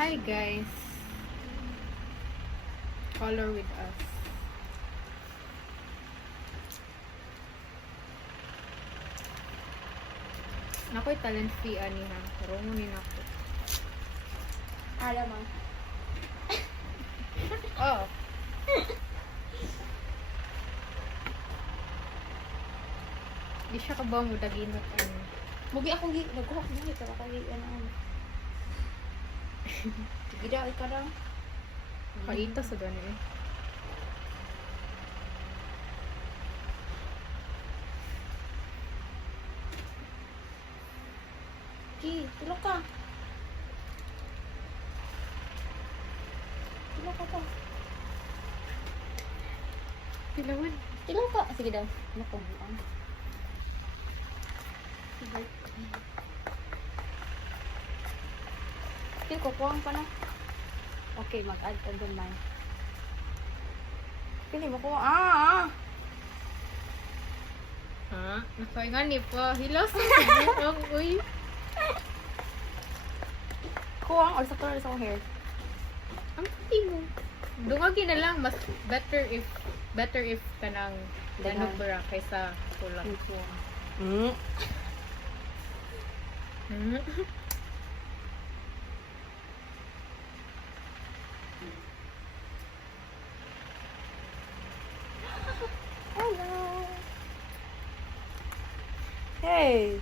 Hi guys, color with us. Nako'y talent fee ani ha, rungunin ako. Alam mo. Oh. Di siya ka ba mo daginot ano? Mugi akong nagkuha ko dito para kay ano. Sige daw ikaw daw. Kaita sa gani eh. Ki, tulog ka. Tulog ka pa. Pilawan. Tulog ka. Sige daw. Ano ko buang. Sige. Ki, kukuhaan pa na. Okay, mag-add ka doon man. Pili mo ko. Ha? Nakaingani pa. Hilas na sa buang, uy. Kuwang or sa color sa akong hair. Ang puti mo. Dungagi na lang, mas better if kanang Dagan. danubra kaysa kulang. Hmm. Hmm? Hello. Hey.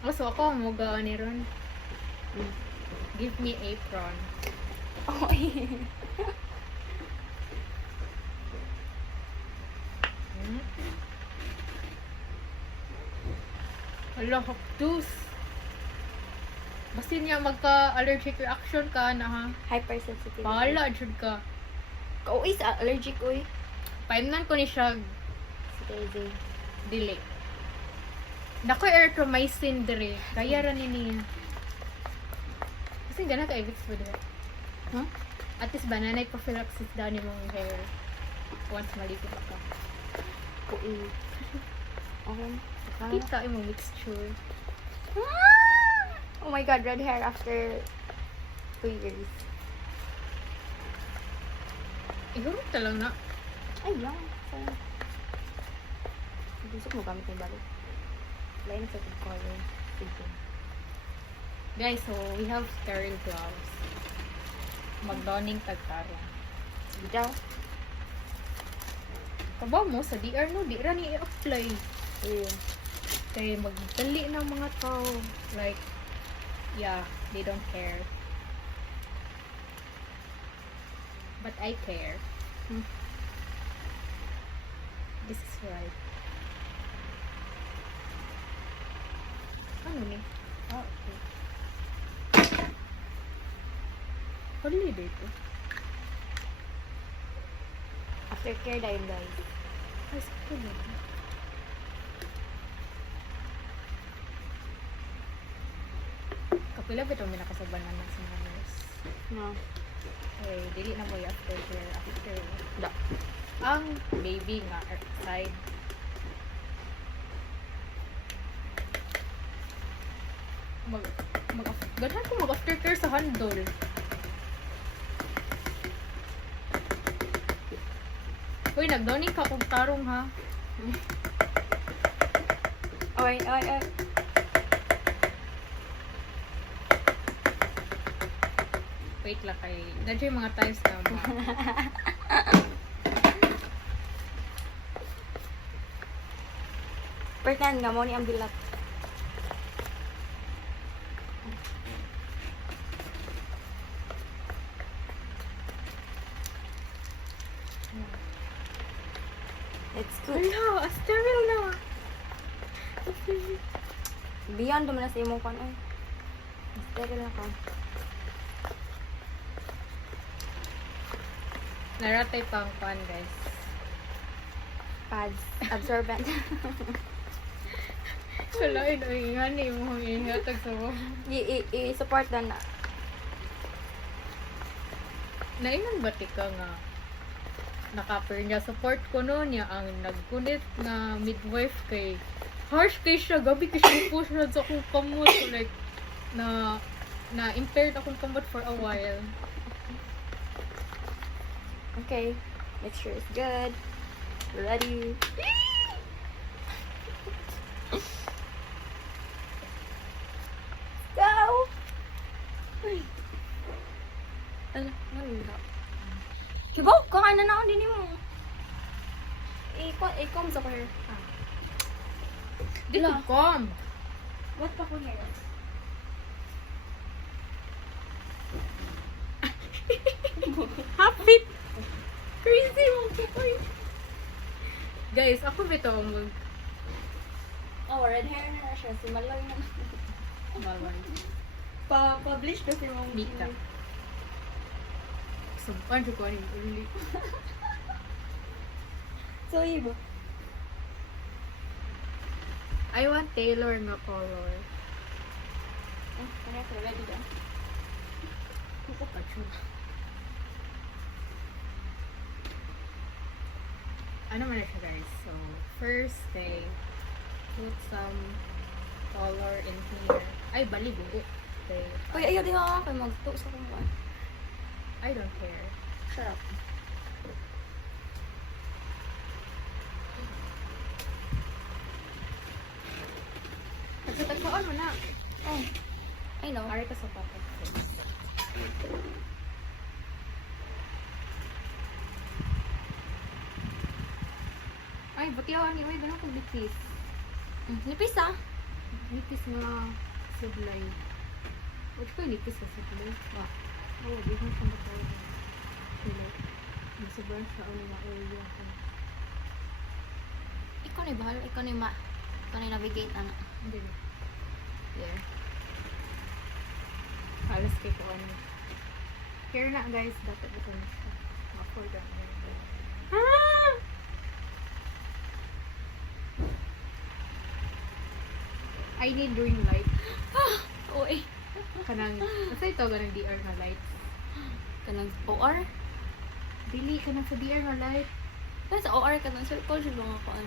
Mas ako mo ni ron. Give me apron. Oh, Hmm? Hala, hapdos. Basta niya magka-allergic reaction ka na ha. hypersensitive. Bahala, jud ka. Kauis, allergic uy. Paimnan ko ni siya Si Daisy. dili. Dako erythromycin dire. Kaya ra ni niya. Kasi gana ka ibits po dire. Huh? At least banana prophylaxis daw ni mong hair. Once malipit ka. Kauis. Okay. Kita imong mixture. Oh my god, red hair after 2 years. Iguro lang na. Ay, lang. Gusto mo gamit ng bago. Lain sa color. Sige. Guys, so we have sterile gloves. Mag-donning tagtaro. Sige daw. Kabaw mo sa DR no, di ra ni i-apply. Eh. Kaya magdali ng mga tao. Like, yeah, they don't care. But I care. Hmm. This is right. Ano ni? Oh, okay. Holiday ko. Aftercare dahil guys. Ay, sakto na. Kapila ba itong minakasabanan na sa mga nurse? No. Okay, dili na mo yung aftercare. After. Da. Ang baby nga side. Ganahan ko mag aftercare sa handle. Uy, nagdowning ka kung tarong ha. Oy, oy, oy. Wait lang kay. Nadyo yung mga times na ba? Pertan nga mo ni ang bilat. It's good. Wala, sterile na. Beyond naman na sa imong pan. Ay. Steril na ka. Naratay pang pan guys. Pads. Absorbent. Kalain, ay nga ni mo ingatag sa mo. I-support na. Nainan ba ka nga nakaper niya support ko no niya ang nagkunit na midwife kay harsh kay siya gabi kay siya push na sa akong kamot like na impaired akong kamot for a while. Okay. Make sure it's good. Ready. Go! Ala, wala. Kibaw, kung ano na ako din mo. I-comb sa ko hair. Di ko Wala. comb. What pa ko hair? Happy! Crazy mo Guys, ako bito mo. Oh, red hair na siya. Si Maloy na. Malay. Pa-publish na si Mom. Mita. Sumpan ko ni uli. So, iba. I want Taylor na color. Kaya ka ready ka. Kuko pa siya. Ano man na siya guys? So, first thing, put some color in here. Ay, bali buo. Okay. Uy, ayaw din ako kay magto sa kung I don't care. Shut up. Nagtatagpaan mo na. Oh. I know. Ari ka sa papat. Ay, batiyawan ni Uy, ganun kong bitis. Nipis ah. Nipis nga sublay. Huwag ko yung nipis sa sublay. Wah. Oo, di ko siya matawag. Sila. Nagsobrang siya ulit na area ko. Ikaw na bahal. Ikaw na navigate na. Hindi na. There. Halos kay ko ano. Here na guys, dapat ito na siya. Ma-for that. Ah! I need ring light. Uy. Kanang, kasi ito ganang DR nga light. Kanang OR? Dili, kanang sa DR nga light. Kaya sa OR ka ng circle siya mga kuan.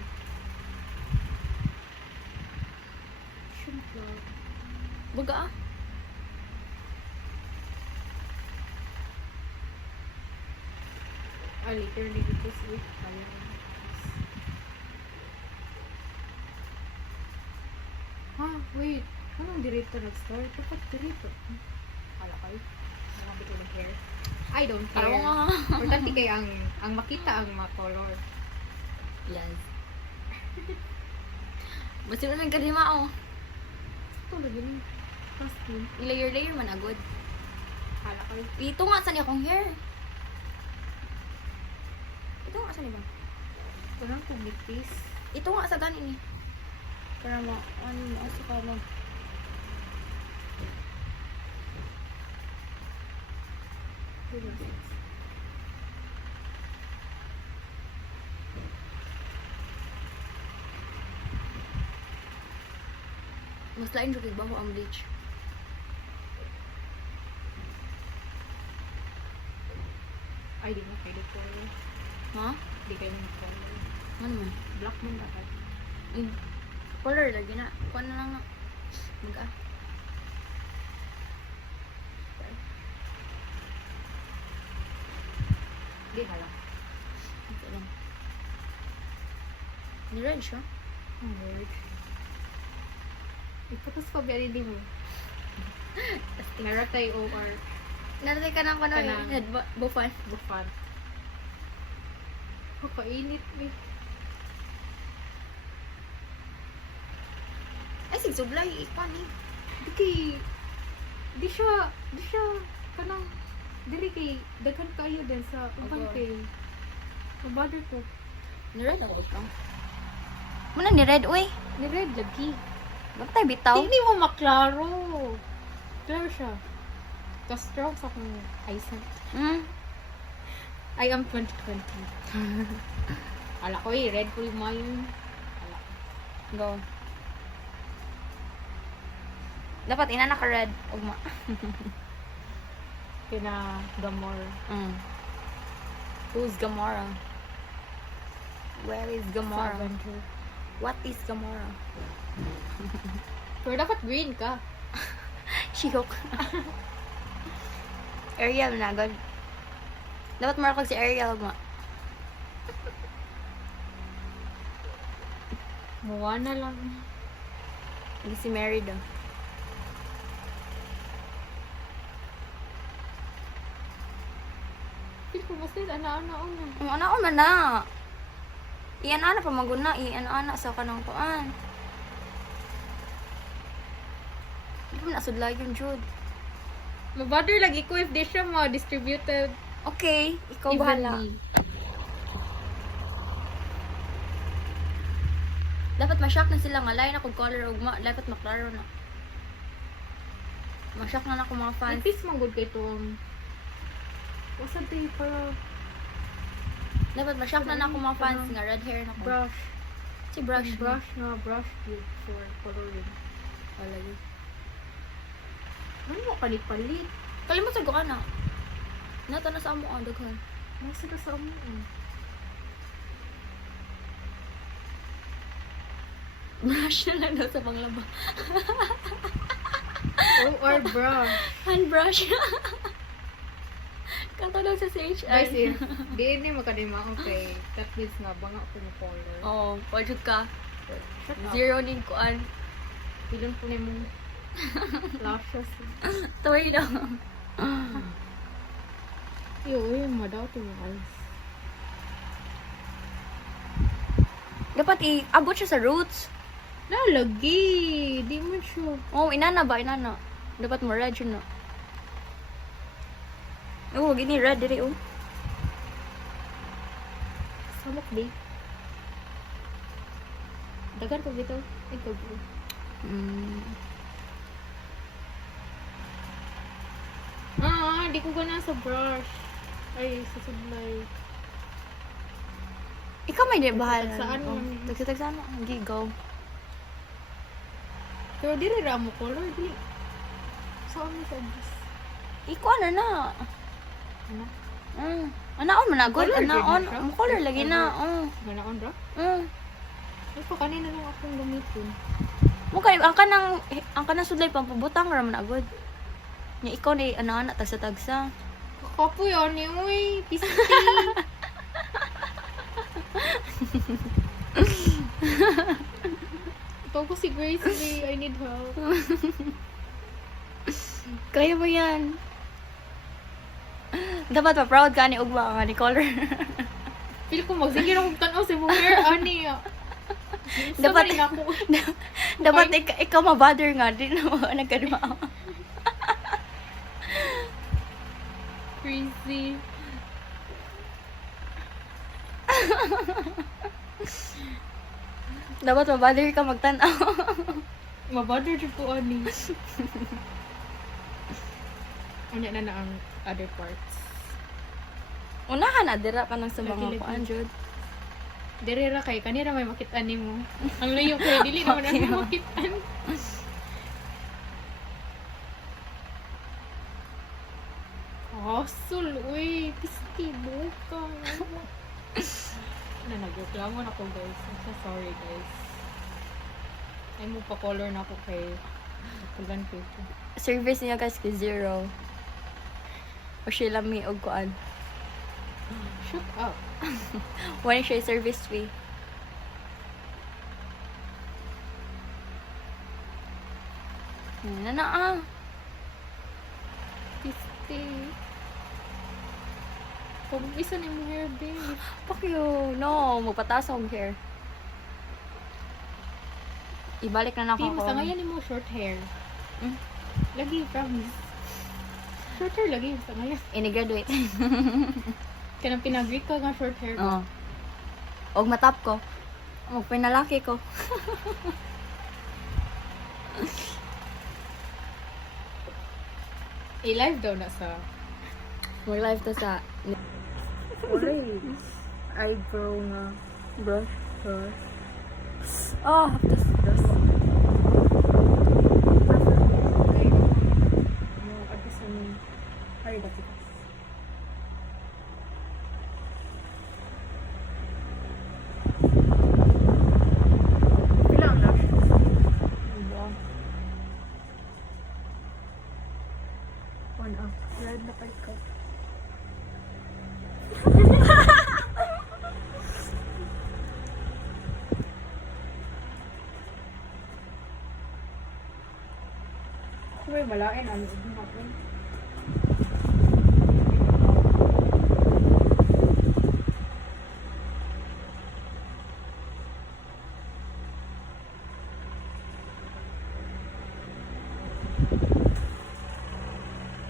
Siyempre. Baga ah. Ah, literally this week. Kaya na. Ha, wait. Anong dirito nag-start? Dapat dirito. Kala kayo. Nakabit ko ng hair. I don't care. Parang nga. Importante kay ang makita ang mga color. Yes. Basta na nagkarima ako. Ito lagi ni. Costume. Layer man agad. Kala kayo. Ito nga sa niya akong hair. Ito nga sa niya ba? Ito lang pumitis. Ito nga sa ganin eh. Para ano mo, asa ka mo. Mas lain juga ba ang bleach? Ay, di mo kayo color. Ha? Di kayo ng color. Ano man? Black mo dapat. Color lagi na. Kuha na lang na. Mag Di halang. Ito lang. Ni-red siya? Oh, Lord. Ipatos ko biya din mo. Naratay OR. Naratay ka ng kanang Kanang- head buffan. Bufan. Kapainit eh. Ay, sig sublay. Ikwan eh. Di kay... Di siya... Kanang... Dili kay... Daghan kayo din sa... Uban Okay. kay... Mabother ko. Ni-red ako ito. Muna ni-red, uy. Ni red lagi. Ba't tayo bitaw? Hindi mo maklaro. Klaro siya. Ka-strong sa akong eyesight. I am 2020. Ala ko eh, red full mo yun. Ala. Go. Dapat ina naka-red. Ugma. Kina Gamor. Who's Gamora? Where is Gamora? Avenger. What is Gamora? Pero dapat green ka. Shihok. Ariel na agad. Dapat marakag si Ariel ma. Moana lang. Hindi si Mary daw. Feel ko basta ana-ana una. Ang ana man na. Iyan-ana pa maguna. Iyan-ana sa kanang kuan. Hindi mo nasudla yun, Jude. Mabother lagi ko if di siya distributed Okay, ikaw bahala. evenly. Dapat ma-shock na sila nga. Lain ako color ugma. Dapat maklaro na. Ma-shock na ako mga fans. Ipis man good kay itong wasa day para Dapat ma-shock na ako mga fans nga. Red hair na ko. brush. Si brush. Brush na brush tube for coloring. Wala yun. Ano mo palit-palit? Kalimot sa ka na. Nata na sa amo ang daghan. Nasa na sa amo. Brush na lang daw sa panglaba. Or brush. Hand brush. Katulog sa CHI. Guys, if di ni makadima okay, that means na banga ko ng color. Oo, pwede ka. Shut up. Zero din kuan. Pilan po na mong lashes. Toy daw. Yung madaw to yung eyes. Dapat i-abot siya sa roots. Nalagi! Di mo siya. Oo, inana ba? Inana. Dapat mo red yun, no? Oo, gini red diri, oh. Samok di. Dagan ko dito. Ito bro. Di ko gana sa brush. Ay, sa sublay. Ikaw may di bahala. Tagsaan Oh, man eh. tagsaan mo. Hindi, go. Pero di rin mo color. Di. Saan mo sa bus? Ikaw ano na. Ano? Anaon man agad. Color Anaon. din na siya? Ang color lagi na. Ganaon ra? Ay, pa kanina lang akong gamitin. Mukha, ang kanang sudlay pampabutang ra man agad. Nya ikaw ni ana tagsa-tagsa. Kakapoy yan eh. Uy, pisti. Ito ko si Gracie. I need help. Kaya mo yan. Dapat pa-proud ka ni Ugma ka ni color. Feel ko magsingir akong tanaw sa mong hair. Ani ah. Dapat, Sabay na ako. dapat ikaw mabother nga. Di na mo nagkanma. Crazy. Dapat mabother ka magtanaw. Mabother dyan po ani. Ano na ang other parts. Una ka na, dira ka nang sa Lagi, mga lagi. kuan, Jud. Dirira kay kanira may makita ni mo. Ang layo ko dili naman Okay. ang makitaan. Kasul, uy, pisti buka. Na nagreklamo na ko guys. I'm so sorry guys. Ay mo pa color na ako kay Kulan ko ito. Service niya guys kay zero. O siya lami og kuan. Shut up. Wala siya service fee. Na. Pisti. Kung isa ni mo hair, babe. Fuck you. No, magpataas akong hair. Ibalik na Di, ako. mas ngayon ni mo short hair. Mm. Lagi, promise. Short hair lagi, sa ngayon. Ini-graduate. Kanang pinag-greet ka nga short hair. Oo. Og matap ko. Og pinalaki ko. I-live daw na sa... More life to sa eyebrow nga brush. Oh, this. ano. Red na kay ka. May malain ano din ako.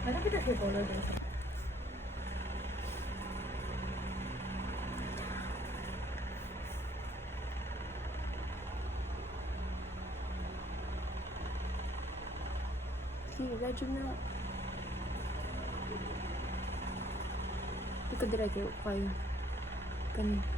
Ano kita si color din sa Radyo na. Ikaw direct kayo. Kanin.